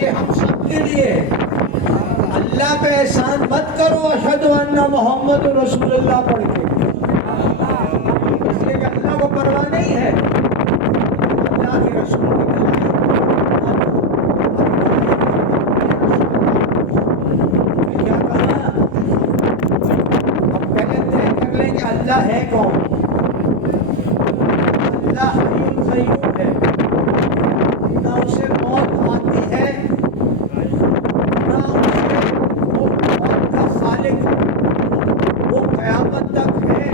یہ ہم سب کے لیے اللہ کا احسان مت کرو اشہد ان محمد رسول اللہ پڑھ کے، اس لیے کہ اللہ کو پرواہ نہیں ہے اللہ کے رسول کی کیا کہا؟ اب پہلے طے کر لیں کہ اللہ ہے کون؟ اللہ حی القیوم ہے، نہ اسے موت آتی ہے نہ اسے وہ موت کا خالق ہے، وہ قیامت تک ہے،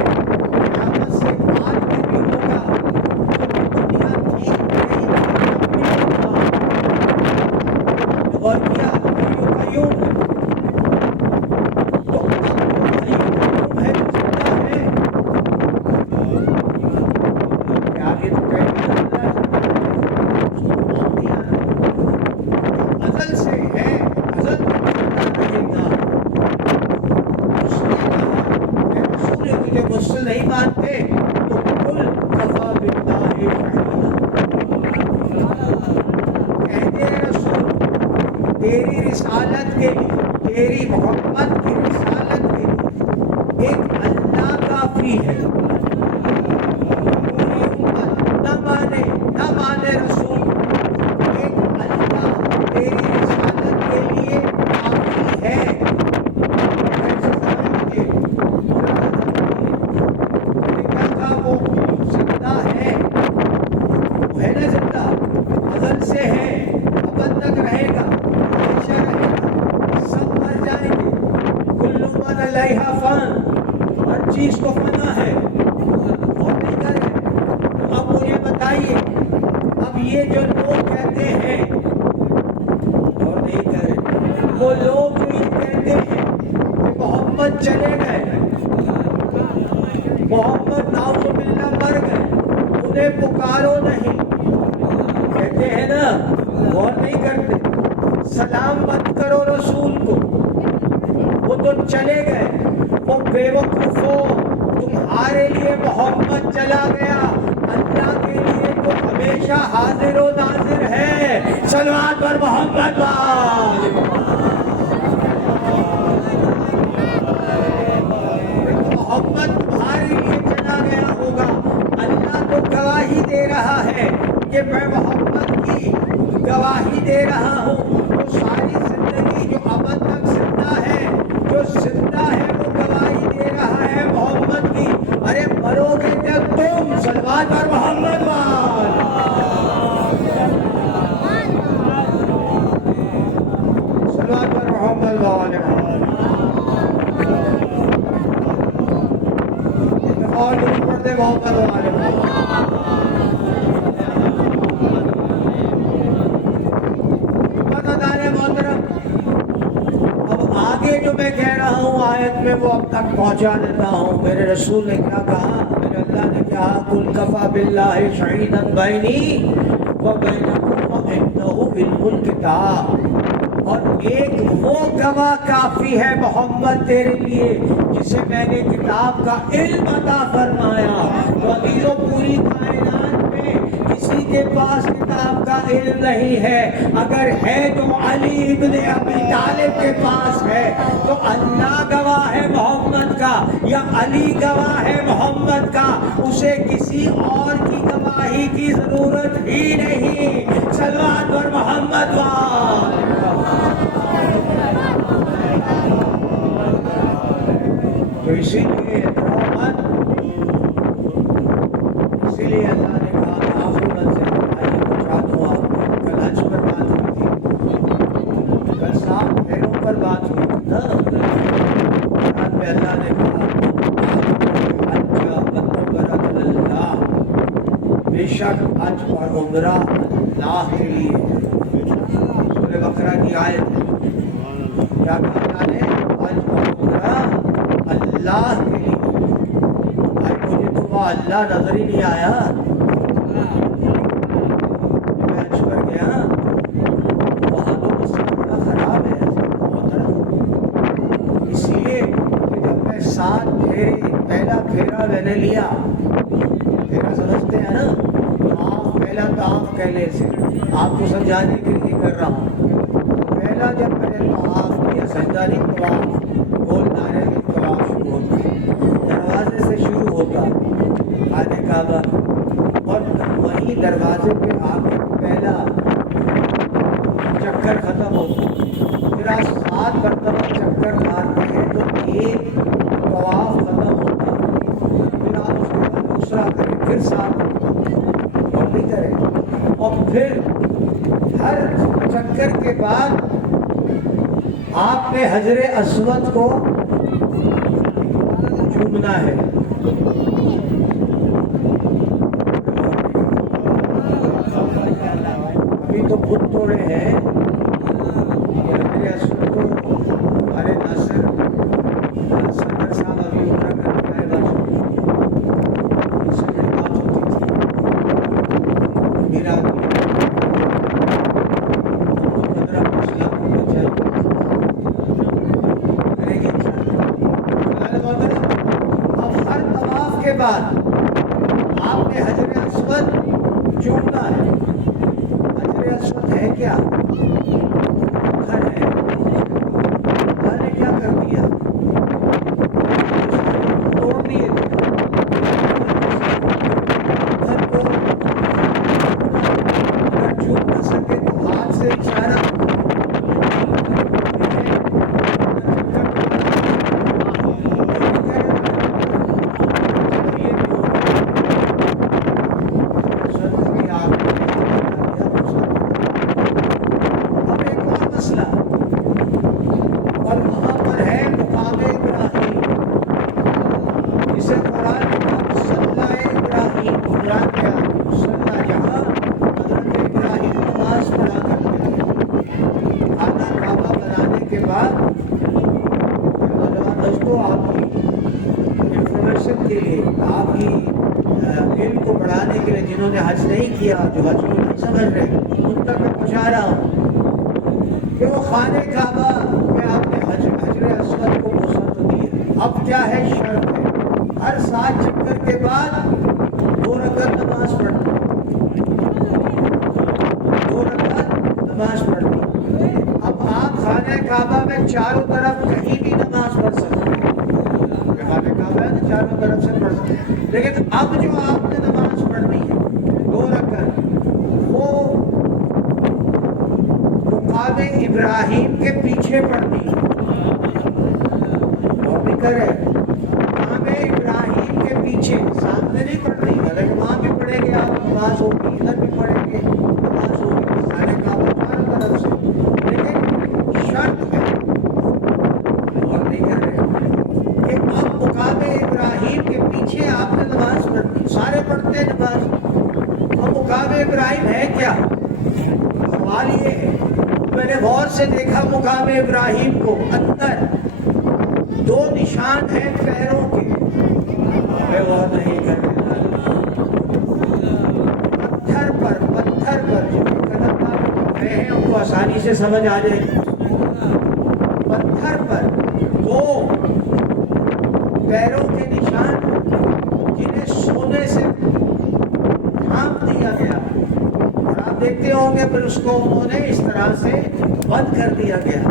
قیامت سے بعد میں بھی ہوگا، کیونکہ دنیا ٹھیک نہیں ہوگا۔ اور کیا حی القیوم ہے، تو اب حی القیوم ہے تو زندہ ہے، آگے تو کہیں ازل سے ہے، ازل رہے گا۔ اس نے کہا اے رسول تجھے مجھ سے نہیں مانتے تو قل کفی باللہ شہیدا، کہہ دے رسول تیری رسالت کے لیے، تیری محمد کی رسالت کے لیے ایک اللہ کافی ہے۔ نہ مانے رسول، ایک اللہ تیری رسالت کے لیے کافی ہے۔ کیا تھا وہ زندہ ہے، وہ ہے نا زندہ، ازل سے ہے، ابد تک رہے گا، ہمیشہ رہے گا، سب مر جائیں گے، کل من علیہا فان، ہر چیز کو فنا ہے اور نہیں کرے۔ اب مجھے بتائیے، اب یہ جو لوگ کہتے ہیں اور نہیں کرے، وہ لوگ جو یہ کہتے ہیں کہ محمد چلے گئے، محمد نعوذ باللہ مر گئے، انہیں پکارو نہیں، کہتے ہیں نا، غور نہیں کرتے، سلام مت کرو رسول کو، وہ تو چلے گئے، وہ بے وقوفو، تمہارے لیے محمد چلا گیا، اللہ کے لیے تو ہمیشہ حاضر و ناظر ہے۔ صلوات پر محمد وآل محمد تمہارے لیے چلا گیا ہوگا، اللہ تو گواہی دے رہا ہے کہ میں محمد کی گواہی دے رہا ہوں، وہ ساری زندگی جو ابد تک زندہ ہے، جو زندہ ہے وہ گواہی دے رہا ہے محمد کی۔ ارے مرو گے جب تم، صلوات پر محمد وآل صلوات پر محمد وآل اور درود پڑھتے محمد وآل۔ محترم، اب آگے جو میں کہہ رہا ہوں آیت میں وہ اب تک پہنچا دیتا ہوں۔ میرے رسول نے کیا کہا، میرے اللہ نے کہا قل کفی باللہ شہیدا بینی وبینکم وعندہ علم الکتاب، اور ایک وہ گواہ کافی ہے محمد تیرے لیے جسے میں نے کتاب کا علم عطا فرمایا۔ تو ابھی تو پوری کائنات میں کسی کے پاس کتاب کا علم نہیں ہے، اگر ہے تو علی ابن ابی طالب کے پاس ہے، تو اللہ گواہ ہے محمد کا یا علی گواہ ہے محمد کا، اسے کسی اور کی گواہی کی ضرورت ہی نہیں۔ صلوات پر محمد وآل۔ تو اسی لیے اسی لیے اللہ نے کہا میں آخری منزل آئیے پہنچا دوں آپ کو۔ کل حج پر بات ہوئی تھی، کل 7 پھیروں پر بات ہوئی تھی نا، قرآن میں اللہ نے کہا حج برت اللہ، بے شک حج اور عمرہ اللہ کے لیے۔ سورہ بقرہ کی آیت کیا کہا اللہ نے، حج اور عمرہ اللہ کے لیے۔ بھائی مجھے تو وہ اللہ نظر ہی نہیں آیا، میں حج پر گیا وہاں تو مسئلہ بڑا خراب ہے محترم، اس لیے کہ جب میں 7 پھیرے، پہلا پھیرا میں نے لیا، پھیرا سمجھتے ہیں نا، تو آپ پہلا طواف کہنے سے آپ کو سمجھانے کے لیے کر رہا ہوں، کیا جب میں نے طواف کیا، سجدہ نہیں طواف، گول دائرے میں طواف شروع ہوتا، دروازے سے شروع ہوتا خانہ کعبہ، اور وہیں دروازے پہ آ کے پہلا چکر ختم ہوتا، پھر آپ 7 مرتبہ چکر مارتے ہیں تو ایک طواف ختم ہوتا، پھر آپ اس کے بعد دوسرا کریں، پھر 7 اور نہیں کریں، اور پھر ہر چکر کے بعد آپ نے حجر اسود کو چومنا ہے۔ ابھی تو خود توڑے ہیں کہ حجر اسود کو ہمارے ناصر صدر صاحب ابھی عمرہ کر کے آئے، اس میں بات ہوتی تھی میرا بعد آپ نے حجر اسود چومنا ہے۔ حجر اسود ہے کیا؟ پتھر ہے۔ اللہ نے کیا کر دیا؟ توڑ دیے تھے پتھر کو، اگر چوم نہ سکے تو ہاتھ سے اشارہ علم کو بڑھانے کے لیے جنہوں نے حج نہیں کیا، جو حج کو نہیں سمجھ رہے، ان تک میں پہنچا رہا ہوں کہ وہ خانہ کعبہ میں آپ نے حجر اسود کو بوسہ تو دیا، اب کیا ہے؟ شرط ہے ہر 7 چکر کے بعد 2 رکعت نماز پڑھنی، 2 رکعت نماز پڑھنی۔ اب آپ خانہ کعبہ میں چاروں طرف کہیں بھی نماز پڑھ سکتے ہیں، خانہ کعبہ ہے نا، چاروں طرف سے پڑھ سکتے ہیں، لیکن اب جو آپ نے نماز پڑھنی ہے 2 رکعت، وہ مقام ابراہیم کے پیچھے پڑھنی ہے، اور نہیں کرے مقام ابراہیم کے پیچھے، سامنے نہیں پڑھنی ہے، لیکن وہاں بھی پڑھیں گے آپ، نماز ہوگی، ادھر بھی پڑھیں گے نماز ہوگی، خانہ کعبہ چاروں طرف سے، لیکن شرط ہے اور نہیں کر رہے کہ اب مقام ابراہیم کے پیچھے آپ نے نماز پڑھنی، سارے پڑھتے ہیں نماز، اب مقام ابراہیم ہے کیا؟ سوال یہ ہے، میں نے غور سے دیکھا مقام ابراہیم کو، اندر 2 نشان ہیں پیروں کے، میں غور نہیں کر رہا، پتھر پر جو قدم رہے ہیں ان کو آسانی سے سمجھ آ جائے گی، پتھر پر 2 پیروں کے نشان جنہیں سونے سے ڈھانپ دیا گیا، اور آپ دیکھتے ہوں گے پھر اس کو انہوں نے اس طرح سے بند کر دیا گیا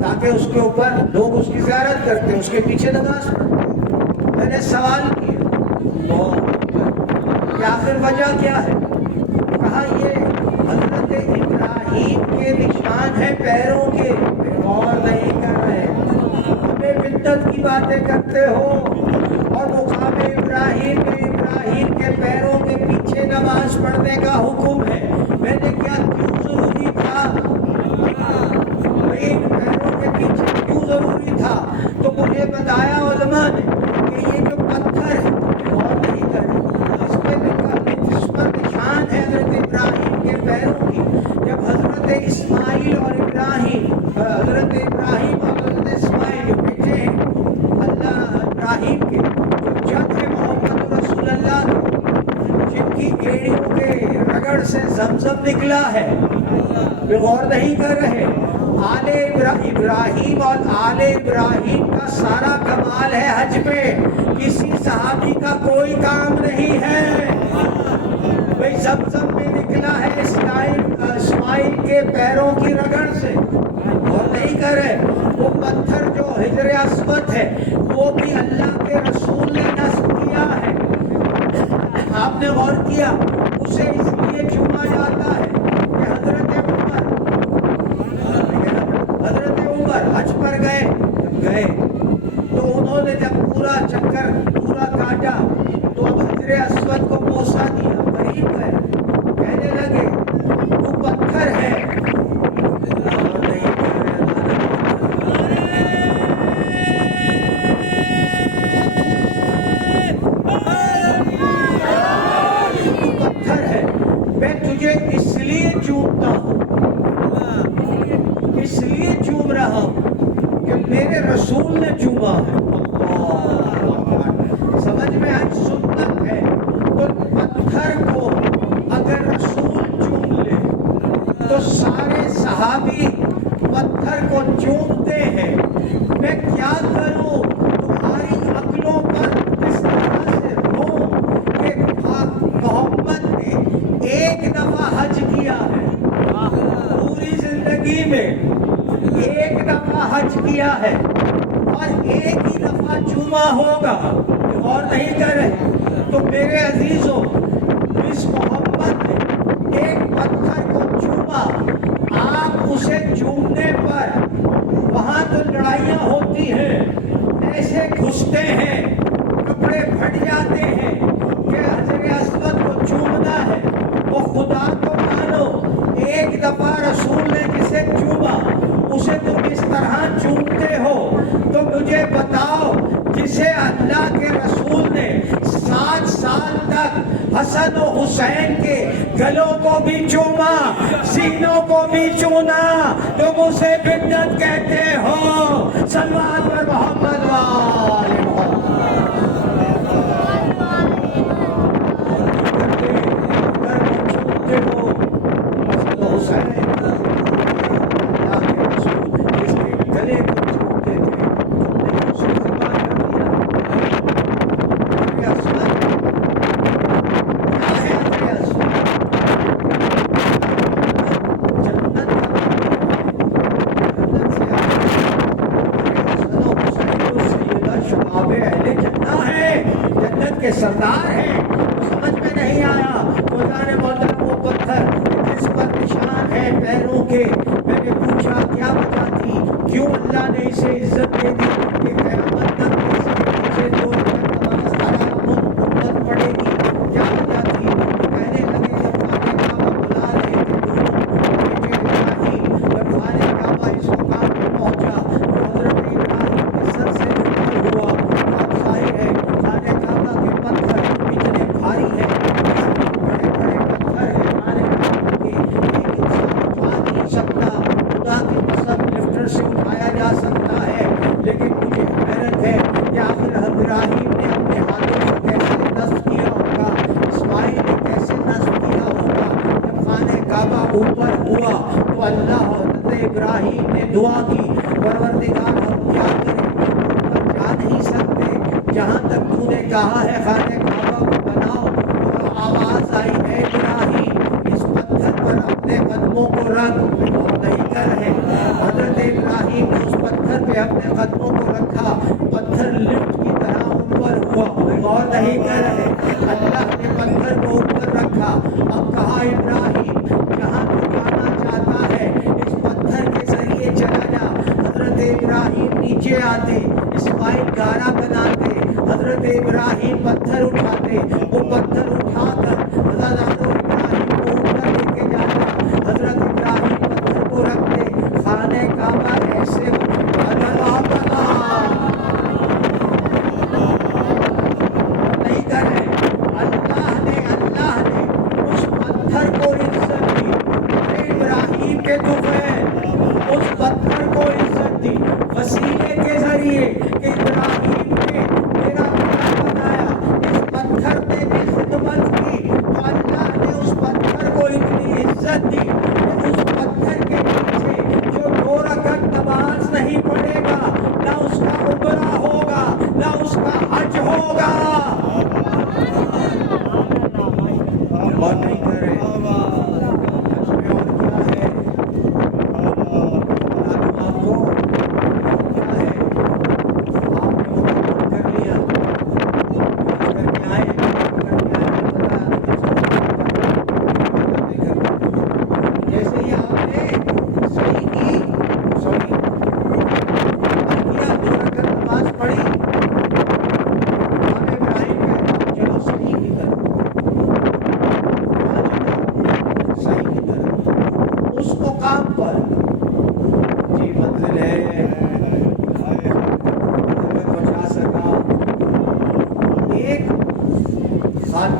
تاکہ اس کے اوپر لوگ اس کی زیارت کرتے، اس کے پیچھے نماز پڑھتے۔ میں نے سوال کیا کہ آخر وجہ کیا ہے؟ کہا یہ حضرت ابراہیم کے نشان ہیں پیروں کے، غور نہیں کر رہے، ہمیں بدعت کی باتیں کرتے ہو، اور مقام ابراہیم میں ابراہیم کے پیروں کے پیچھے نماز پڑھنے کا حکم ہے۔ میں نے کیا کیوں ضروری تھا؟ پیروں کے پیچھے کیوں ضروری تھا؟ تو مجھے بتایا علماء نے کہ یہ جو پتھر ہے غور نہیں کرنا، اس پہ جس پر نشان ہے حضرت ابراہیم کے پیروں کی، جب حضرت اسماعیل اور ابراہیم، حضرت ابراہیم اور حضرت اسماعیل جو بیٹے ہیں اللہ ابراہیم کے، جو جد ہے محمد رسول اللہ، جن کی ایڑیوں کے رگڑ سے زمزم نکلا ہے، غور نہیں کر رہے۔ آل ابراہیم اور آل ابراہیم کا سارا کمال ہے حج میں، کسی صحابی کا کوئی کام نہیں ہے۔ بھئی زمزم میں نکلا ہے اسماعیل کے پیروں کی رگڑ سے، اسود ہے وہ بھی اللہ کے رسول نے نصب کیا ہے. آپ نے غور کیا اسے اس لیے چوما جاتا ہے کہ حضرت عمر حج پر گئے تو انہوں نے جب پورا چکر پورا کاٹا تو اب حجر اسود کو بوسا دیا, قریب گئے, کہنے لگے تو پتھر ہے. اس لیے چومتا ہوں, اس لیے چوم رہا ہوں کہ میرے رسول نے چوما ہے. سمجھ میں آئی سنت ہے تو پتھر کو اگر رسول چوم لے تو سارے صحابی پتھر کو چومتے ہیں. میں کیا کروں تمہاری عقلوں پر اس طرح سے رو کہ محمد نے ایک دفعہ حج کیا ہے, پوری زندگی میں ایک دفعہ حج کیا ہے اور ایک ہی دفعہ چوما ہوگا, غور نہیں کر رہے. تو میرے عزیزوں اس محمد نے ایک پتھر کو چوما, آپ اسے چومنے پر وہاں تو لڑائیاں ہوتی ہیں, ایسے گھستے ہیں, کپڑے پھٹ جاتے ہیں کہ حجر اسود کو چومنا ہے. وہ خدا کو مانو, ایک دفعہ رسول نے جسے چوما اسے تم اس طرح چومتے ہو تو مجھے بتاؤ جسے اللہ کے رسول نے 7 سال تک حسن و حسین کے گلوں کو بھی چوما, سینوں کو بھی چونا, تم اسے بدعت کہتے ہو. سلمان پر محمد وآل کے سردار ہیں. تو سمجھ میں نہیں آیا مولانا محترم وہ پتھر جس پر نشان ہے پیروں کے, میں نے پوچھا کیا وجہ تھی, کیوں اللہ نے اسے عزت دے دی کہ قیامت تک اسے 2 نماز حرام پڑے گی, کیا وجہ تھی. کہنے لگے جب خانہ کعبہ بلا رہے تھے جب خانہ کعبہ اس مقام پہ پہنچا تو حضرت ابراہیم کے سر سے نکال ہوا. آپ ظاہر ہے خانہ کعبہ کے پتھر اتنے بھاری ہیں, بڑے بڑے پتھر ہیں خانہ کعبہ کے, ایک انسان اٹھا نہیں سکتا. خدا کی قسم لفٹر سے اٹھایا جا سکتا ہے, لیکن مجھے حیرت ہے کہ آخر ابراہیم نے اپنے ہاتھوں سے کیسے نصب کیا ہوگا, اسماعیل نے کیسے نصب کیا ہوگا. جب خانہ کعبہ اوپر ہوا تو اللہ حضرت ابراہیم نے دعا کی, پروردگار ہم کیا کریں, اوپر جا نہیں سکتے, جہاں تک تو نے کہا ہے خانہ کعبہ کو بناؤ. اور آواز آئی ہے ابراہیم اس پتھر پر اپنے قدموں کو رکھ, نہیں کر رہے. حضرت ابراہیم نے اس پتھر پہ اپنے قدموں کو رکھا, پتھر لفٹ کی طرح اوپر ہوا, غور نہیں کر رہے. اللہ نے پتھر کو اوپر رکھا, اب کہا ابراہیم جہاں تو جانا چاہتا ہے اس پتھر کے ذریعے چلا جا. حضرت ابراہیم نیچے آتے, اسماعیل گارا بناتے, حضرت ابراہیم پتھر اٹھاتے, وہ پتھر اٹھا کر حضرت ابراہیم کو اوپر لے کے جاتا. حضرت ابراہیم پتھر کو رکھتے, خانہ کعبہ ایسے نہیں کر رہے. اللہ نے اس پتھر کو عزت دی, ابراہیم کے طفیل اس پتھر کو عزت دی وسیلے کے ذریعے کہ ابراہیم نے میرا بنایا, اس پتھر نے بھی خدمت کی تو اللہ نے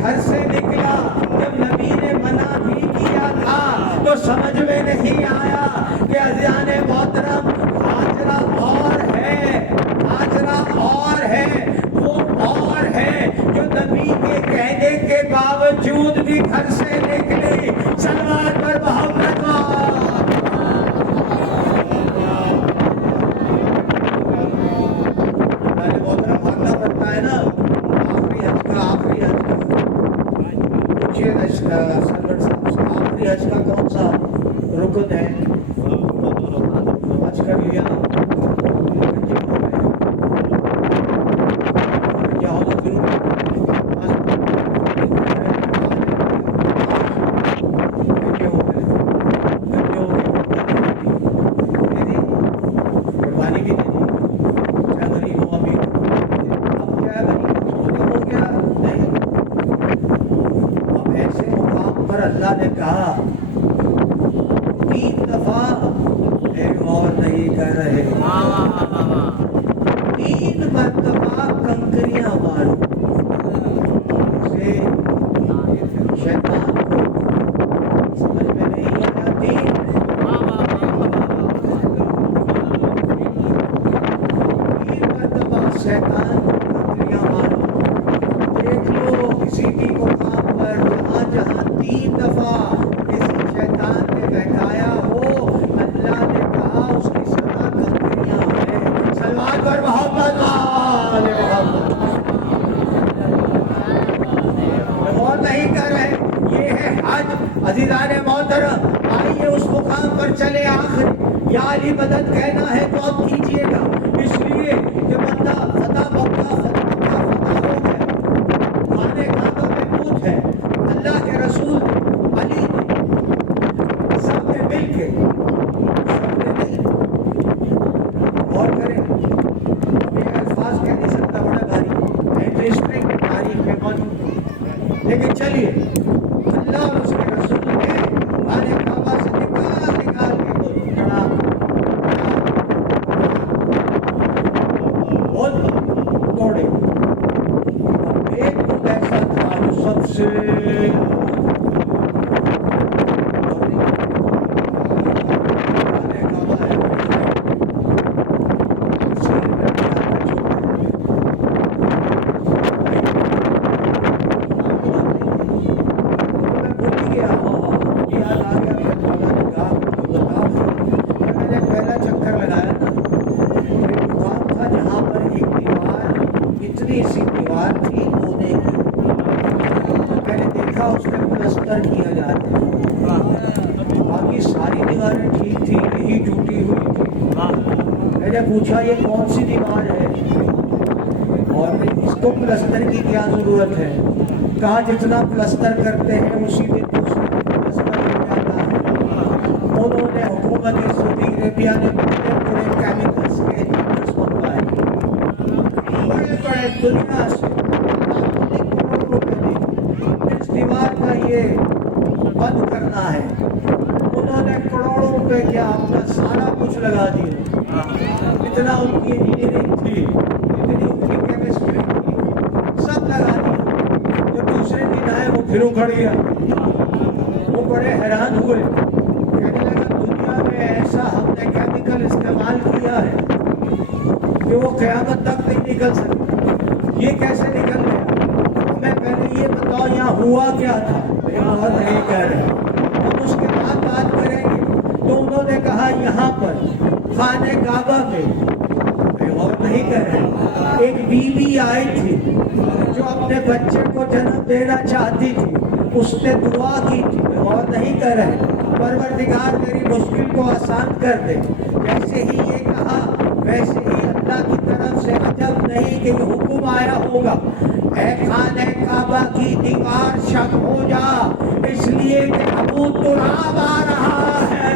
گھر سے نکلا، جب نبی نے منع بھی کیا تھا تو سمجھ میں نہیں آیا کہ عزیزان محترم ہاجرہ اور ہے، ہاجرہ اور ہے، وہ اور ہے جو نبی کے کہنے کے باوجود بھی گھر سے نکلی۔ سلوات پر محمد محترم بھاگنا پڑتا ہے نا آخری حج کا، آخری حج کا پوچھیے سرور صاحب سے، آخری حج کا کون سا رکن ہے؟ حج کر لیا کیا ہونا ضرور قربانی بھی دے دی، چاہے غریب ہو ابھی اب کیا ہے بنی ختم ہو گیا نہیں۔ اب ایسے مقام پر اللہ نے کہا 3 دفعہ ایک اور نہیں کر رہے، 3 مرتبہ کنکریاں مارو سے شیطان کو سمجھ میں نہیں آیا۔ 3 مرتبہ شیطان کو کنکریاں مارو۔ دیکھ لو کسی بھی مقام پر جہاں جہاں 3 دفعہ کسی شیطان نے بہکایا ہو، اللہ نے کہا اس کی سزا کنکریاں ہے۔ سلوات پر محمد آل محمد۔ غور نہیں کر رہے، یہ ہے حج۔ عزیزان محترم آئیے اس مقام پر چلے، آخر یا علی مدد کہنا ہے تو اب کیجیے گا، اس لیے کہ بندہ فتح مکہ فتح ہو گیا، خانے کعبہ محفوظ ہے، اللہ کے رسول علی نے سب نے مل کے سب نے نہیں غور کریں، یہ الفاظ کہہ نہیں سکتا، بڑا بھاری انٹرسٹنگ تاریخ میں موجود، لیکن چلیے اللہ اور اس کے رسول نے خانے کعبہ سے نکال کے وہ چڑھا توڑے۔ ایک تو ایسا تھا جو سب سے پہلا چکر لگایا تھا ایک دکان تھا جہاں پر ایک دیوار اتنی سی دیوار تھی کونے کی، میں نے دیکھا اس میں پلستر کیا جا رہا تھا، باقی ساری دیواریں ٹھیک تھی، یہی ٹوٹی ہوئی تھی۔ میں نے پوچھا یہ کون سی دیوار ہے اور اس کو پلستر کی کیا ضرورت ہے؟ کہا جتنا پلستر کرتے ہیں اسی میں دوسرے پلستر ہو جاتا ہے۔ انہوں نے حکومت سعودی عربیہ نے بڑے کیمیکلز کے انجینئرز منگوائے، بڑے بڑے دنیا سے کروڑوں روپے دے اس دیوار کا یہ بند کرنا ہے۔ انہوں نے کروڑوں روپے کیا اپنا سارا کچھ لگا دیا، اتنا ان کی انجینئرنگ تھی، اتنی ان کی کیمسٹری تھی، سب لگا دیا۔ جو دوسرے دن آئے وہ پھر اکھڑ گیا، وہ بڑے حیران ہوئے، کہنے لگا دنیا میں ایسا ہم نے کیمیکل استعمال کیا ہے کہ وہ قیامت تک نہیں نکل سکتا، یہ کیسے نکل گیا؟ ہمیں پہلے یہ بتاؤ یہاں ہوا کیا تھا؟ اور نہیں کہہ رہے، ہم اس کے بعد بات کریں گے۔ تو انہوں نے کہا یہاں پر خانے کعبہ میں اور نہیں کہہ رہے، ایک بیوی آئی تھی جو اپنے بچے کو جنم دینا چاہتی تھی، اس نے دعا کی تھی اور نہیں کر رہے پروردگار میری مشکل کو آسان کر دے۔ جیسے ہی یہ کہا ویسے ہی اللہ کی طرف سے عجب نہیں کہ یہ حکم آیا ہوگا، اے خانہ کعبہ کی دیوار شک ہو جا، اس لیے کہ ابو تراب آ رہا ہے۔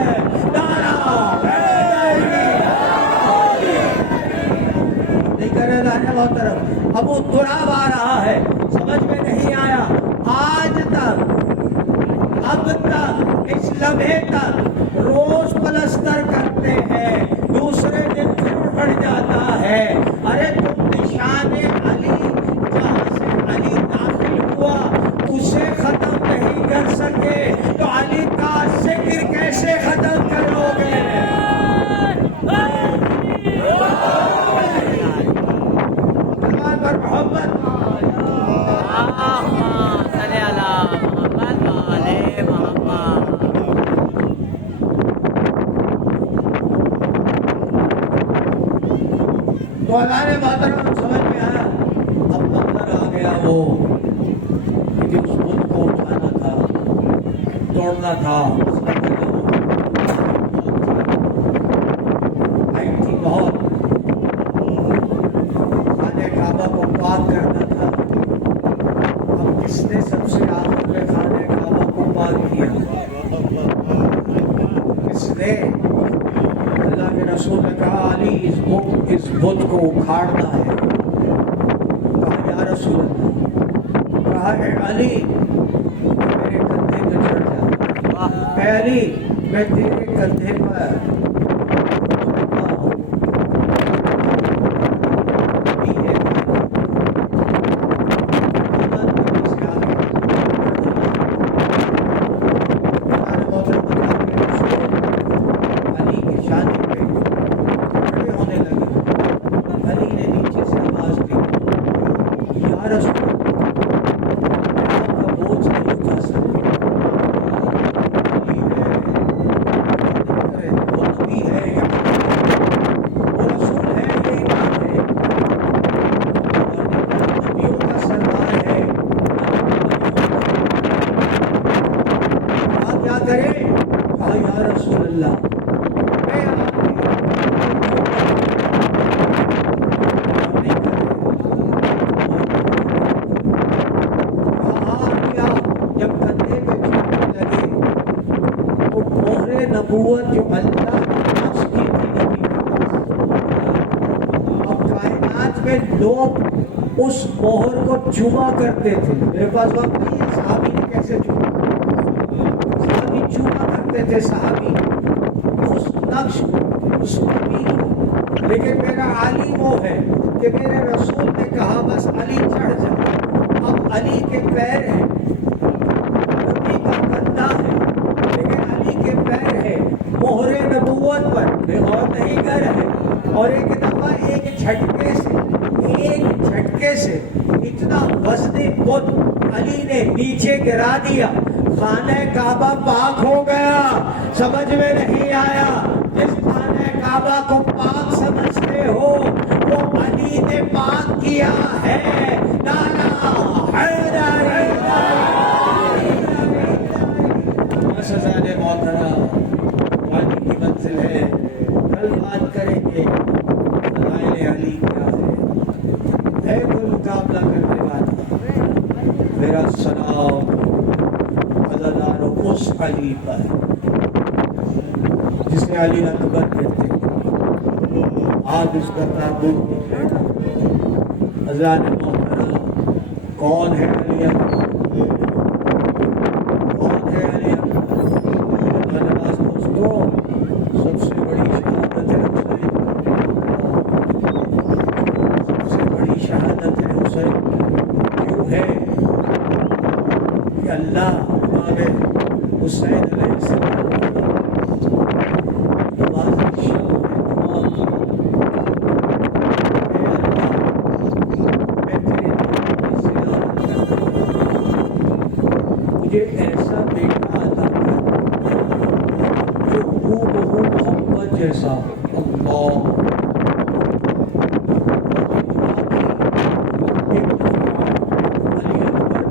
نہیں کر رہے لانے محترم، ابو تراب آ رہا ہے۔ سمجھ میں نہیں آیا، آج تک اب تک اس لمحے تک روز پلستر کرتے ہیں، دوسرے دن پھر اکھڑ جاتا ہے۔ ارے تم نشان علی جہاں سے علی داخل ہوا تو اللہ نے محترم سمجھ میں آیا، اب منظر آ گیا وہ کہ اس بت کو اٹھانا تھا، توڑنا تھا، بہت خانہ کعبہ کو پاک کرنا تھا۔ اب کس نے سب سے آخر میں خانہ کعبہ کو پاک کیا؟ کس نے؟ اللہ کے رسول نے کہا علی اس بت کو اکھاڑنا ہے۔ کہا یا رسول اللہ، کہا اے علی میرے کندھے پہ چڑھ جا، اے علی میں تیرے کندھے پر نبوت جو اللہ نفس کی تھی، اب کائنات میں لوگ اس مہر کو چوما کرتے تھے۔ میرے پاس وقت نہیں ہے، صحابی نے کیسے چوما؟ صحابی چوما کرتے تھے، صحابی اس نقش اس نبی کو، لیکن میرا علی وہ ہے کہ میرے رسول نے کہا بس علی چڑھ جا۔ اب علی کے پیر ہیں، نبی کا کندھا ہے لیکن علی کے پیر ہے، مہر نبوت پر بے غور نہیں کر رہے، اور ایک دفعہ ایک جھٹکے سے اتنا وزنی بت علی نے نیچے گرا دیا، خانہ کعبہ پاک ہو گیا۔ سمجھ میں نہیں آیا؟ جس خانہ کعبہ کو پاک سمجھتے ہو وہ علی نے پاک کیا ہے۔ نعرہ حیدری، سزا نے محترم علی کی منزل ہے، کل بات کریں گے فضائل علی کیا ہے۔ اے کل مقابلہ کرنے والا، میرا سلام عزادار اس علی پر جسے علی اکبر کہتے ہیں، آج اس کا تعبد حضرات محترم کون ہے علی اکبر؟ کون ہے علی اکبر؟ سب سے بڑی شہادت ہے حسین، سب سے بڑی شہادت ہے حسین۔ کیوں ہے کہ اللہ امام حسین علیہ السلام نماز شب میں دعا کی، اے اللہ میں تیرے نام کی زیارت کرتا ہوں، مجھے ایسا بیٹا عطا کر جو بہو محمد جیسا۔ اللہ علی اکبر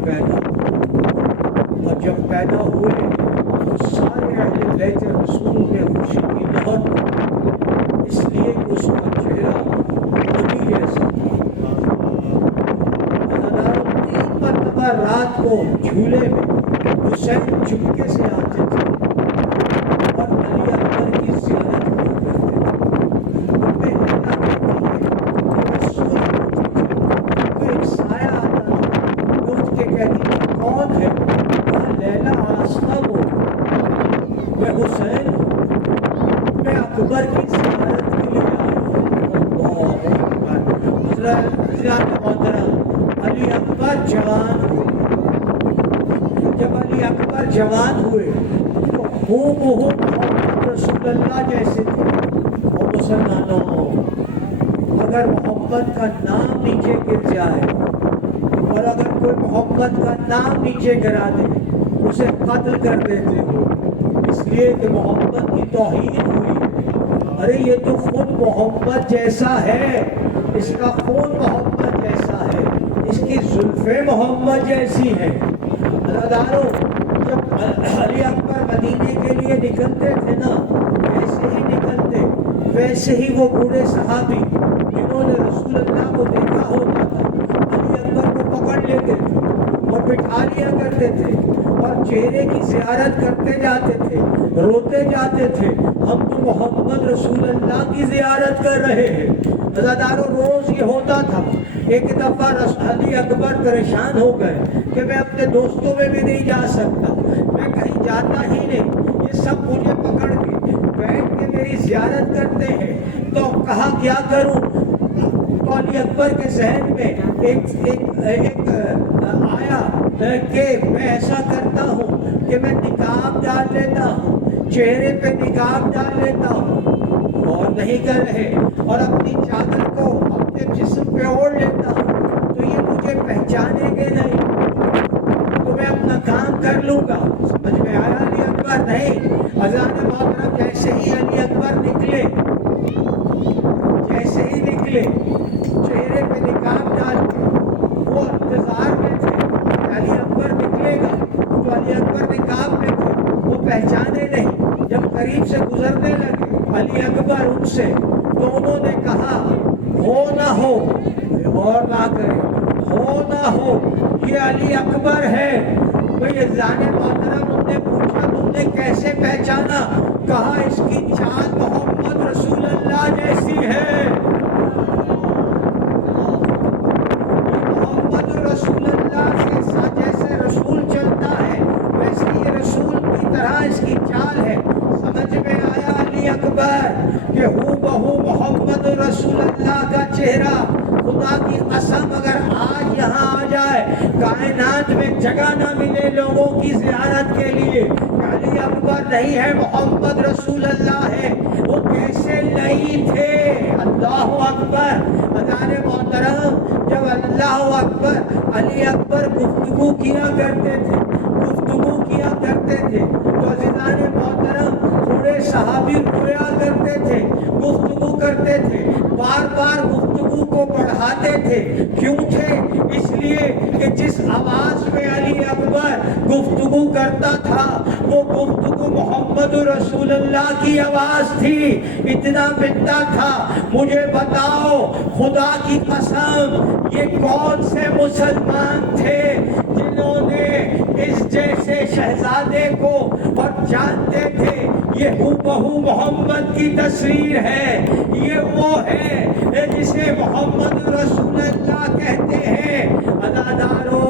پیدا اور جب پیدا ہوئے تو سارے اہل بیت رسول میں خوشی کی لہر، اس لیے کہ اس کا چہرہ نبی جیسا تھا۔ تین مرتبہ رات کو جھولے میں حسین چپکے سے آتے تھے اور علی اکبر کی زیارت کیا کرتے تھے۔ ایک سایہ آتا تھا، اٹھ کے کہتی تھی کون ہے؟ کہا لیلا آستا وہ، میں حسین ہوں، میں اکبر کی زیارت کے لیے آیا ہوں۔ حضرات محترم علی اکبر جوان ہوئے، جب علی اکبر جوان ہوئے تو محمد رسول اللہ جیسے تھے۔ اور مسلمانوں، اگر محمد کا نام نیچے گر جائے اور اگر کوئی محمد کا نام نیچے گرا دے اسے قتل کر دیتے ہو، اس لیے کہ محمد کی توہین ہوئی۔ ارے یہ تو خود محمد جیسا ہے، اس کا خون محمد جیسا ہے، اس کی زلفیں محمد جیسی ہیں۔ عزادارو، جب علی اکبر مدینے کے لیے نکلتے تھے نا، ایسے ہی نکلتے، ویسے ہی وہ بوڑھے صحابی جنہوں نے رسول اللہ کو دیکھا ہوتا تھا علی اکبر کو پکڑ لیتے تھے اور بٹھا لیا کرتے تھے اور چہرے کی زیارت کرتے جاتے تھے، روتے جاتے تھے، ہم تو محمد رسول اللہ کی زیارت کر رہے ہیں۔ عزادارو، روز یہ ہوتا تھا۔ ایک دفعہ علی اکبر پریشان ہو گئے کہ میں اپنے دوستوں میں بھی نہیں جا سکتا، میں کہیں جاتا ہی نہیں، یہ سب مجھے پکڑ کے بیٹھ کے میری زیارت کرتے ہیں، تو کہا کیا کروں؟ تو علی اکبر کے ذہن میں ایک آیا کہ میں ایسا کرتا ہوں کہ میں نقاب ڈال لیتا ہوں، چہرے پہ نقاب ڈال لیتا ہوں، اور نہیں کر رہے، اور اپنی چادر کو اپنے جسم پہ اوڑھ لیتا ہوں، تو یہ مجھے پہچانیں گے نہیں، تو میں اپنا کام کر لوں گا۔ سمجھ میں آیا علی اکبر؟ نہیں۔ اذان محترم، جیسے ہی علی اکبر نکلے، جیسے ہی نکلے، چہرے پہ نقاب ڈال کے وہ انتظار میں تھے کہ علی اکبر نکلے گا، تو علی اکبر نقاب میں تھے، وہ پہچانے نہیں۔ جب قریب سے گزرنے لگے علی اکبر ان سے، تو انہوں نے کہا ہو نہ ہو، اور نہ کرے، ہو نہ ہو، یہ علی اکبر ہے۔ بھئی اذان محترم، انہوں نے پوچھا تم نے کیسے پہچانا؟ کہا اس کی چال محمد رسول اللہ جیسی ہے، محمد رسول اللہ کے ساتھ جیسے رسول چلتا ہے ویسے یہ رسول کی طرح اس کی چال ہے۔ سمجھ میں آیا علی اکبر کہ ہو بہو محمد رسول اللہ کا چہرہ؟ خدا کی قسم، اگر آج یہاں آ جائے کائنات میں جگہ نہ ملے لوگوں کی زیارت کے لیے، علی اکبر نہیں ہے، محمد رسول اللہ ہے۔ وہ کیسے نہیں تھے؟ اللہ اکبر۔ اذان محترم، جب اللہ اکبر، علی اکبر گفتگو کیا کرتے تھے، گفتگو کیا کرتے تھے، تو عزیزان محترم بوڑھے صحابی رویا کرتے تھے، گفتگو کرتے تھے، بار بار گفتگو کو بڑھاتے تھے۔ کیوں تھے؟ اس لیے کہ جس آواز میں علی اکبر گفتگو کرتا تھا وہ گفتگو محمد رسول اللہ کی آواز تھی۔ اتنا ملتا تھا، مجھے بتاؤ خدا کی قسم یہ کون سے مسلمان تھے جنہوں نے اس جیسے شہزادے کو، اور جانتے تھے یہ ہو بہو محمد کی تصویر ہے، یہ وہ ہے جسے محمد رسول اللہ کہتے ہیں۔ عزادارو،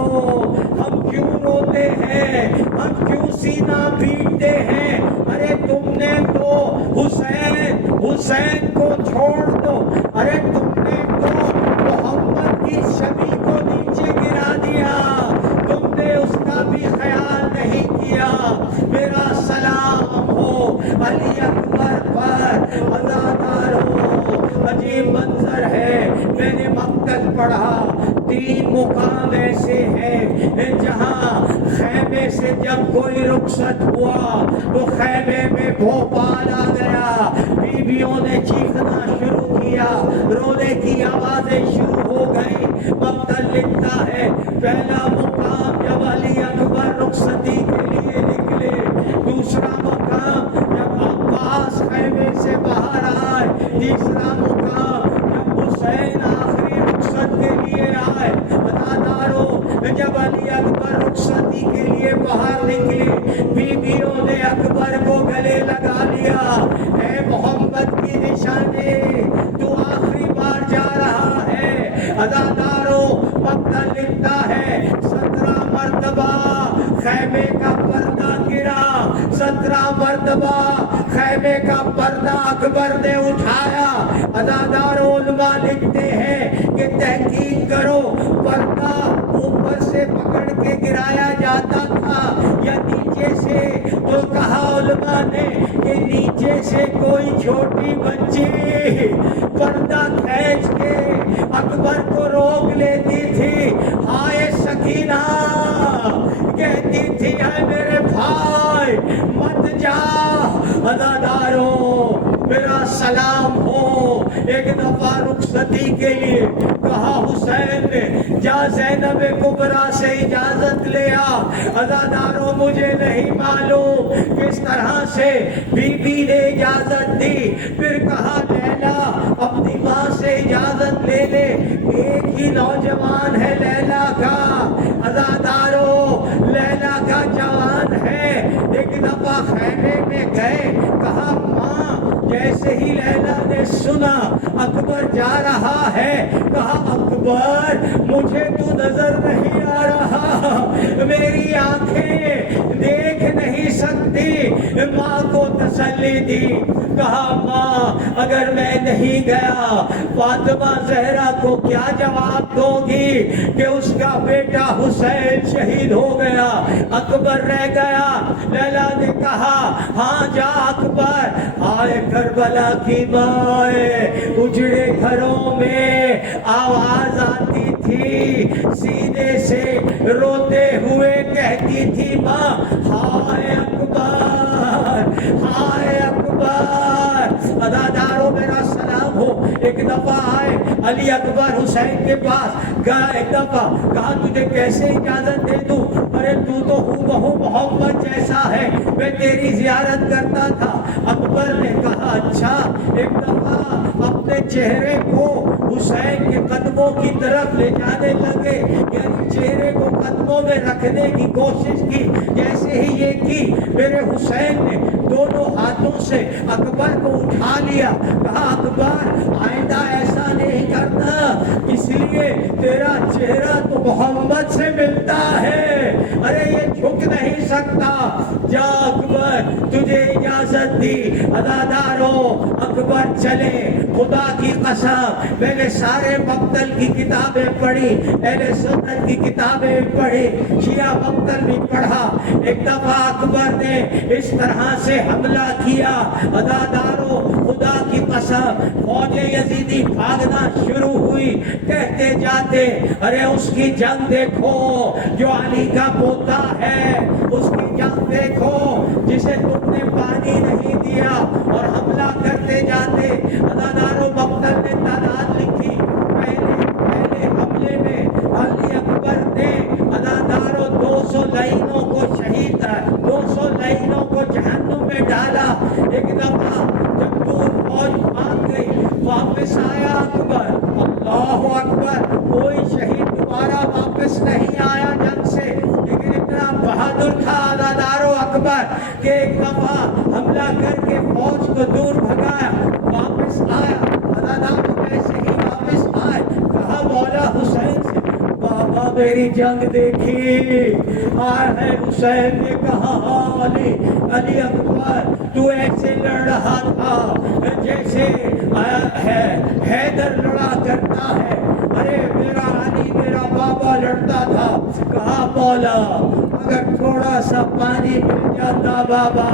ہم کیوں روتے ہیں؟ ہم کیوں سینہ پیٹتے ہیں؟ ارے تم نے تو حسین کو چھوڑ دو، ارے تم نے تو محمد کی شبیہ کو نیچے گرا دیا، تم نے اس کا بھی خیال نہیں کیا۔ میرا سلام ہو علی اکبر پر۔ عزادارو، عجیب منظر ہے، میں نے مقتل پڑھا، 3 مقام ایسے ہیں جہاں خیمے سے جب کوئی رخصت ہوا تو خیمے میں بھوپال آ گیا، بیویوں نے چیخنا شروع کیا، رونے کی آوازیں شروع ہو گئی۔ مقتل لکھتا ہے پہلا مقام جب علی اکبر رخصتی کے لیے نکلے، دوسرا مقام جب عباس خیمے سے باہر آئے، تیسرا مقام جب حسین آخری رخصت کے لیے آئے۔ عزادارو، جب علی اکبر رخصتی کے لیے باہر نکلے، بیویوں نے اکبر کو گلے لگا لیا، اے محمد کی نشانی، تو آخری بار جا رہا ہے۔ عزادارو، مقتل لکھتا ہے 17 مرتبہ خیمے کا پردہ گرا، 17 مرتبہ خیمے کا پردہ اکبر نے اٹھایا۔ عزادارو، علماء لکھتے ہیں کہ تحقیق کرو، پردہ اوپر سے پکڑ کے گرایا جاتا تھا یا نیچے سے؟ تو کہا علماء نے کہ نیچے سے کوئی چھوٹی بچی پردہ کھینچ کے اکبر کو روک لیتی تھی، ہائے سکینہ، کہتی تھی اے میرے بھائی مت جا۔ عزادارو، میرا سلام ہو ایک دفعہ رخصتی کے لیے کہا حسین نے جا زینب کبریٰ سے اجازت لے آ۔ عزاداروں مجھے نہیں معلوم کس طرح سے بی بی نے اجازت دی، پھر کہا لیلا اپنی ماں سے اجازت لے لے، ایک ہی نوجوان ہے لیلا کا۔ عزاداروں لیلا کا جوان ہے۔ ایک دفعہ خیمے میں گئے، کہا ماں، جیسے ہی لیلا نے سنا اکبر جا رہا ہے، کہا اکبر مجھے تو نظر نہیں آ رہا، میری آنکھیں دیکھ نہیں سکتی۔ ماں کو تسلی دی، کہا ماں اگر میں نہیں گیا فاطمہ زہرا کو کیا جواب دو گی کہ اس کا بیٹا حسین شہید ہو گیا، اکبر رہ گیا۔ لیلا نے کہا ہاں جا اکبر۔ آئے کربلا کی مائیں، اجڑے گھروں میں آواز آتی تھی، سینے سے روتے ہوئے کہتی تھی ماں ہائے اکبر، ہائے اکبر۔ عزاداروں میرا سلام ہو۔ ایک دفعہ آئے علی اکبر حسین کے پاس گیا، ایک دفعہ کہا تجھے کیسے اجازت دے دوں؟ ارے تو تو ہو بہو محمد جیسا ہے، میں تیری زیارت کرتا تھا۔ اکبر نے کہا اچھا۔ ایک دفعہ اپنے چہرے کو حسین کے قدموں کی طرف لے جانے لگے، یعنی چہرے کو قدموں میں رکھنے کی کوشش کی۔ جیسے ہی یہ کی میرے حسین نے دونوں ہاتھوں سے اکبر کو اٹھا لیا، کہا اکبر آئندہ ایسا نہیں کرنا، اس لیے تیرا چہرہ تو محمد سے ملتا ہے، ارے یہ جھک نہیں سکتا، جا اکبر تجھے اجازت دی۔ عزاداروں اکبر چلے، خدا کی قسم میں نے سارے مقتل کی کتابیں پڑھی، اہل سنت کی کتابیں پڑھی، شیعہ مقتل بھی پڑھا۔ ایک دفعہ اکبر نے اس طرح سے حملہ کیا، عزاداروں خدا کی قسم فوج یزیدی بھاگنا شروع ہوئی، کہتے جاتے ارے اس کی جنگ دیکھو جو علی کا پوتا ہے، اس کی جنگ دیکھو جسے تم نے پانی نہیں دیا، اور حملہ کرتے جاتے۔ عزاداروں مقتل نے تعداد لکھی، پہلے حملے میں علی اکبر نے عزاداروں 200 لعینوں کو شہید، 200 لعینوں کو جہنم میں ڈالا۔ ایک دفعہ جب دور فوج بھاگ گئی، واپس آیا اکبر، اللہ اکبر، کوئی شہید دوبارہ واپس نہیں آیا جنگ سے، لیکن اتنا بہادر تھا عزاداروں اکبر کہ ایک دفعہ حملہ کر کے فوج کو دور بھگایا، واپس آیا۔ عزاداروں کیسے ہی واپس آئے، کہا مولا حسین سے بابا میری جنگ دیکھی آیا ہے؟ حسین نے کہا ہاں علی اکبر تو ایسے لڑ رہا تھا جیسے حیدر لڑا کرتا ہے، ارے میرا علی میرا بابا لڑتا تھا۔ کہا مولا اگر تھوڑا سا پانی مل جاتا بابا،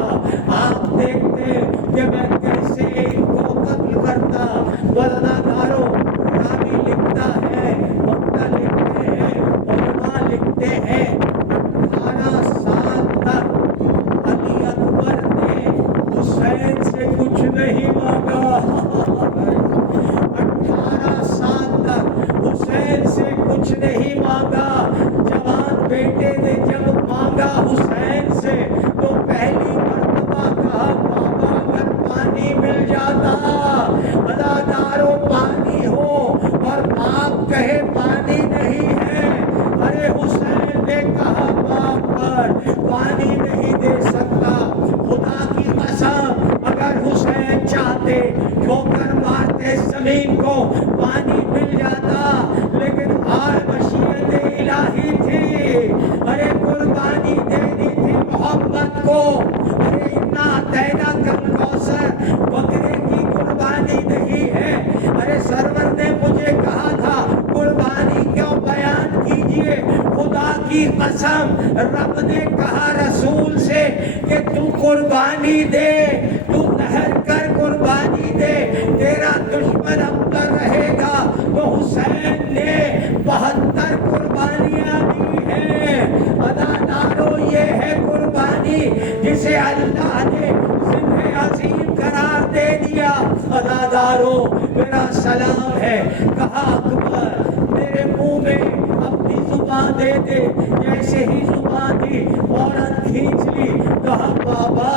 آپ دیکھتے کہ میں کیسے ان کو قتل کرتا۔ عزاداروں راوی لکھتا ہے، وقتہ لکھتے ہیں، علماء لکھتے ہیں، 18 سال تک علی اکبر نے حسین سے کچھ نہیں مانگا، 18 سال تک حسین سے کچھ نہیں مانگا۔ جوان بیٹے نے جب مانگا حسین سے تو پہلی مرتبہ کہا بابا اگر پانی مل جاتا، عزاداروں پانی ہو اور باپ کہے پانی نہیں ہے، ارے حسین نے کہا باپ پر پانی نہیں دے سکتا۔ خدا کی قسم اگر حسین چاہتے ٹھوکر مارتے زمین کو پانی مل جاتا، لیکن آج مشیت الہی تھی، ارے قربانی دینی تھی محمد کو، ارے انا اعطینا کالکوثر بکرے کی قربانی نہیں ہے۔ ارے سرور نے مجھے کہا تھا قربانی کیوں بیان کیجئے، خدا کی قسم رب نے کہا رسول سے کہ تو قربانی دے، تو نہر کر قربانی دے، تیرا دشمن اندر رہے گا۔ تو حسین نے 72 قربانیاں دی ہیں۔ عزاداروں یہ ہے قربانی جسے اللہ نے ذبح عظیم قرار دے دیا۔ عزاداروں میرا سلام ہے. کہا اکبر میرے منہ میں اپنی زبان دے دے. جیسے ہی زبان دی عورت کھینچ لی. کہا بابا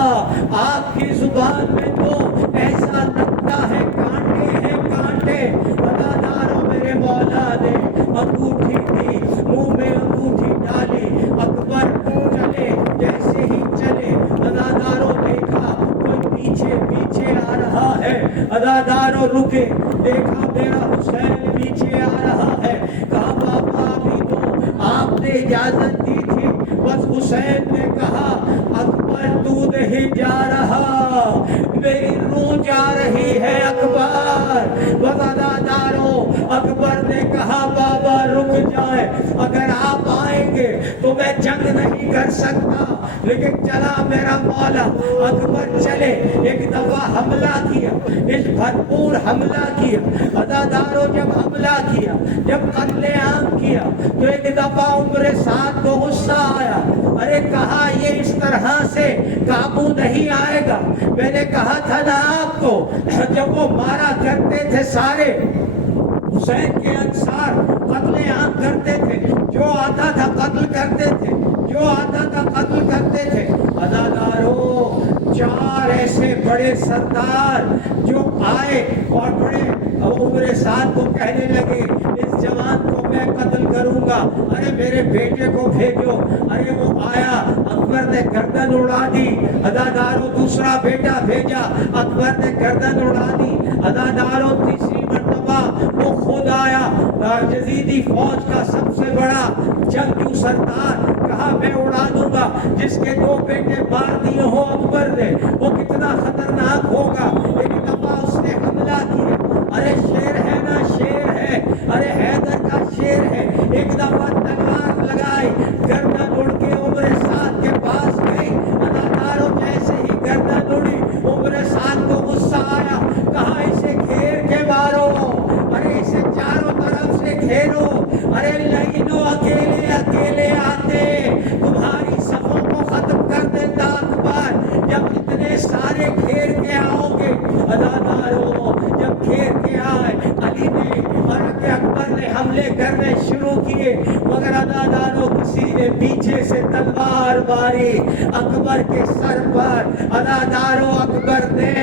آپ کی زبان میں تو ایسا لگتا ہے کانٹے ہیں کانٹے. اداداروں میرے مولا نے انگوٹھی دی, منہ میں انگوٹھی ڈالی. اکبر چلے, جیسے ہی چلے اداداروں دیکھا کوئی پیچھے پیچھے آ رہا ہے. اداداروں رکے, دیکھا میرا حسین پیچھے آ رہا ہے. کہا بابا ابھی تو آپ نے اجازت دی تھی. بس حسین نے کہا اکبر تو نہیں جا رہا, میری روح جا رہی ہے اکبر. وفاداروں اکبر نے کہا بابا رک جائے, اگر آپ آئیں گے تو میں جنگ نہیں کر سکتا. لیکن چلا میرا مولا. اکبر چلے, ایک دفعہ حملہ کیا, اس بھرپور حملہ کیا. اداداروں جب حملہ کیا, جب قتل عام کیا تو ایک دفعہ عمر سعد کو غصہ آیا. ارے کہا یہ اس طرح سے قابو نہیں آئے گا. میں نے کہا تھا نا آپ کو, جب وہ مارا کرتے تھے سارے حسین کے انصار قتل عام کرتے تھے, جو آتا تھا قتل کرتے تھے, جو آتا تھا قتل کرتے تھے. اداداروں چار ایسے بڑے سردار جو آئے اور بڑے عمر سعد کو کہنے لگے اس جوان کو میں قتل کروں گا, ارے میرے بیٹے کو بھیجو. ارے وہ آیا, اکبر نے گردن اڑا دی. اداداروں دوسرا بیٹا بھیجا, اکبر نے گردن اڑا دی. اداداروں تیسری مرتبہ وہ خود آیا, یزیدی فوج کا سب سے بڑا جنگجو سردار. کہا میں اڑا دوں گا جس کے دو بیٹے مار دیے ہو اکبر نے, وہ کتنا خطرناک ہوگا. ایک دفعہ اس نے حملہ کیا. ارے شیر ہے نا, شیر ہے, ارے حیدر کا شیر ہے. ایک دفعہ تلوار لگائی, گردن اڑ کے عمر سعد کے پاس گئی. اداداروں جیسے ہی گردن اڑی, عمر سعد کو غصہ آیا. کہا اسے گھیر کے مارو, ارے اسے چاروں طرف سے گھیرو. ارے لینو اکیلے اکیلے آتے تمہاری صفوں کو ختم کر دیتا اکبر. جب اتنے سارے گھیر کے آؤ گے. اداداروں جب گھیر کے آئے, علی نے اور اکبر نے حملے کرنے شروع کیے, مگر اداداروں کسی نے پیچھے سے تلوار ماری اکبر کے سر پر. اداداروں اکبر نے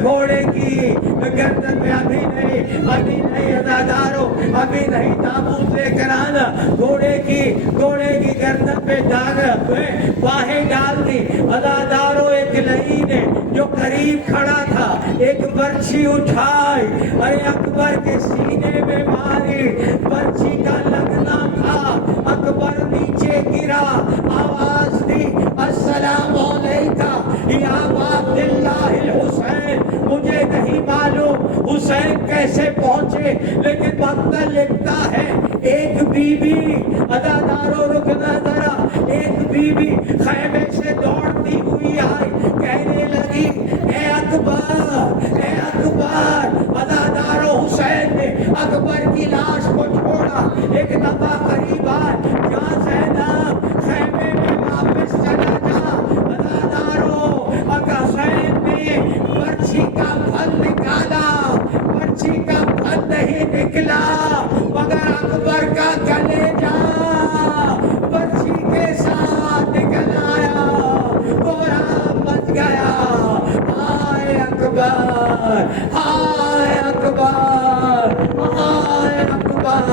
گھوڑے کی گردن میں ابھی نہیں اداداروں ابھی نہیں تابوت لے کر آنا, گھوڑے کی گردن پہ باہیں ڈال دی. اداداروں ایک لئی نے جو قریب کھڑا تھا ایک برچھی اٹھائی, ارے اکبر کے سینے میں ماری. برچھی کا لگنا تھا, اکبر نیچے گرا, آواز دی السلام علیکم یا عبداللہ الحسین. مجھے نہیں معلوم حسین کیسے پہنچے, لیکن وقت لکھتا ہے ایک بی بی. اداداروں رکنا ذرا, ایک بی بی خیمے سے دوڑتی ہوئی آئی, کہنے لگی اے اکبر اے اکبر. اداداروں حسین نے اکبر کی لاش کو چھوڑا, ایک دفعہ قریب آئے, جہاں زینب خیمے میں واپس چلا جا. اداداروں حسین نے برچھی کا پھل نکالا, برچھی کا پھل نہیں نکلا مگر اکبر کا کلیجہ برچھی کے ساتھ نکل آیا. گورا مچ گیا. ہائے اکبر, ہائے اکبر, ہائے اکبر.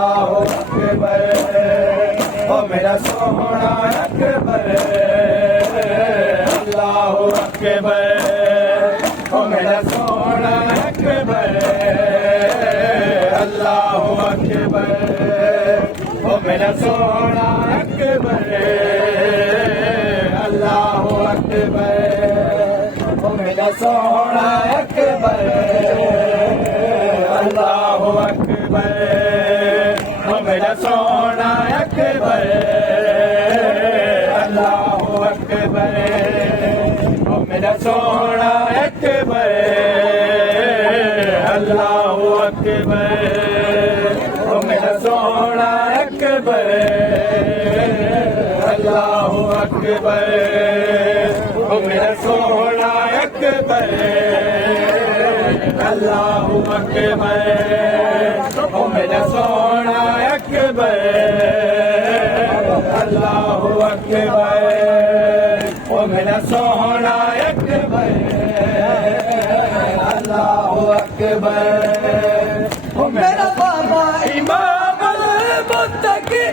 اللہ اکبر او میرا سونا اکبر اللہ اکبر او میرا سونا اکبر اللہ اکبر او میرا سونا اکبر اللہ اکبر او میرا سونا اکبر اللہ اکبر او میرا سونا اکبر اللہ اکبر او میرا سونا اکبر اللہ اکبر او میرا سونا اکبر اللہ اکبر او میرا سونا اکبر اللہ اکبر او میرا سونا اکبر اللہ اکبر او میرا سونا اکبر اللہ اکبر او میرا بابا امام المتقی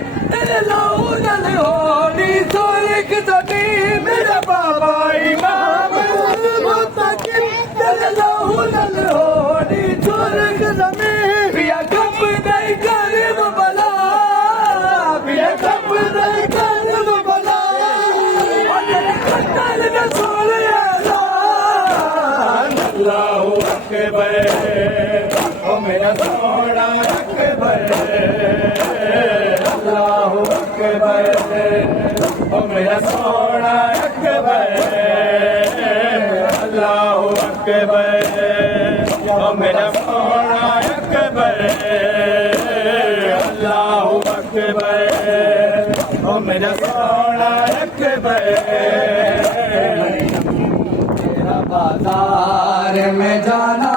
الہونی سورک زمین میرا بابا امام المتقی الہونی سورک زمین بیا کب نہیں کرم بلا بیا کب نہیں کرم بلا قتل رسول اللہ اکبر او میرا سونا اکبر اللہ اکبر او میرا سونا اکبر اللہ اکبر او میرا سونا اکبر اللہ اکبر او میرا سونا اکبر تیرا بازار میں جانا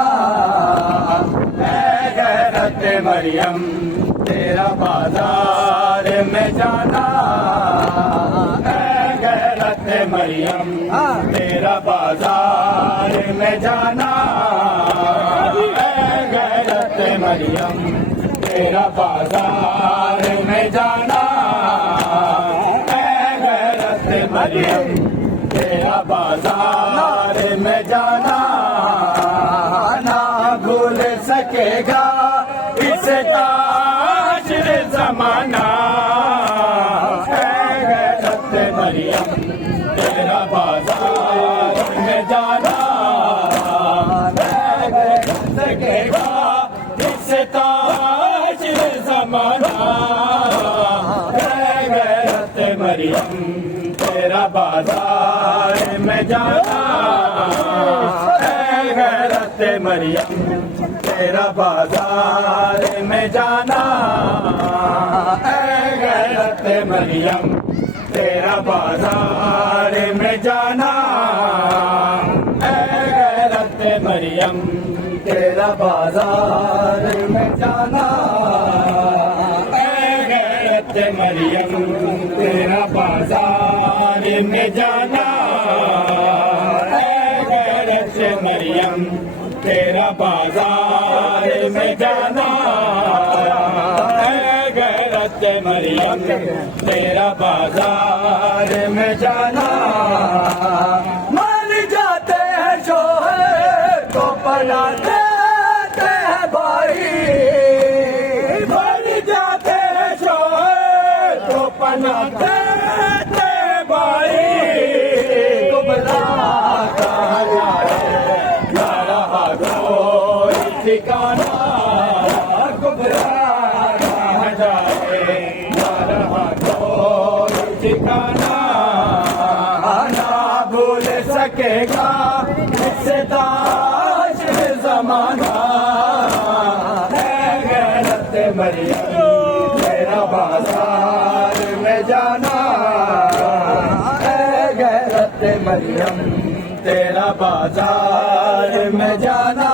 اے غیرت مریم تیرا بازار میں جانا اے غیرت مریم تیرا بازار میں جانا اے غیرت مریم تیرا بازار میں جانا اے غیرت مریم تیرا بازار میں جانا نہ بھول سکے گا اس تاجر زمانہ اے غیرت مریم تیرا بازار میں جانا اے غیرت سکے گا اس تاجر زمانہ اے غیرت مریم تیرا بازار میں جانا اے غیرت مریم تیرا بازار میں جانا اے غیرت مریم تیرا بازار میں جانا اے غیرت مریم تیرا بازار میں جانا اے غیرت مریم تیرا بازار میں جانا اے غیرت مریم تیرا بازار میں جانا اے غیرت مریم تیرا بازار میں جانا مان جاتے ہیں شوہر کو پناتے ہیں بھائی مان جاتے ہیں شوہر کو پناتے ہیں بھائی کبلا کہاں جائے نہ رہا کوئی ٹھکانا کبلا کہاں جائے نہ رہا کوئی ٹھکانا نہ بھول سکے گا اس تاج زمانہ اے غیرت مریم تیرا بازار میں جانا اے غیرت مریم تیرا بازار میں جانا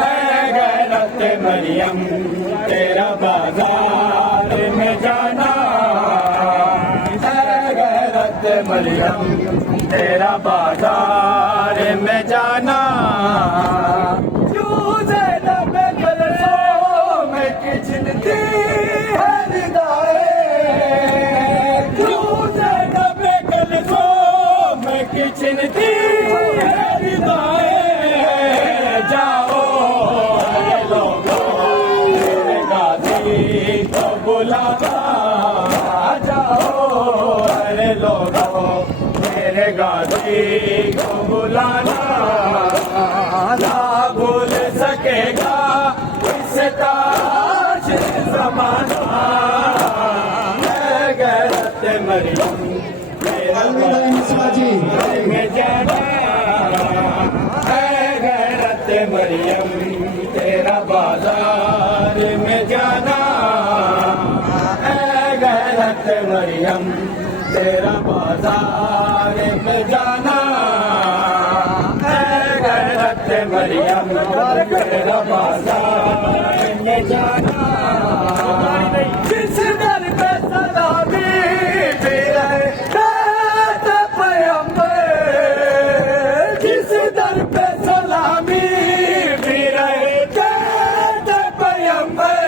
اے غیرت مریم تیرا بازار میں جانا اے غیرت مریم تیرا بازار میں جانا کیوں زینب کلثوم کچھ مریم تیرا بازار میں جانا، اے غیرت مریم تیرا بازار میں جانا، اے غیرت مریم تیرا بازار میں جانا، جس در پہ سلامی بھی رہے پیغمبر، جس در پہ سلامی بھی رہے پیغمبر،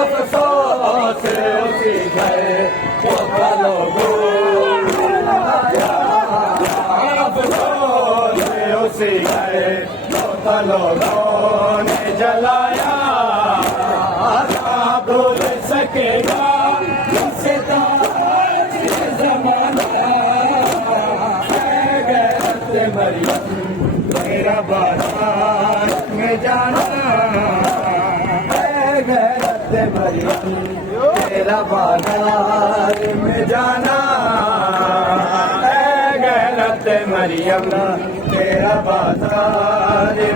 افسوس اسی گھر کو لوگوں جلایا، افسوس اسی گھر کو لوگوں نے جلایا، کہاں بھول سکے گا اسے تاج زمانہ، اے غیرت مریم تیرا بازار میں جانا، اے غیرت مریم تیرا بازار میں جانا، اے غیرت مریم تیرا بازار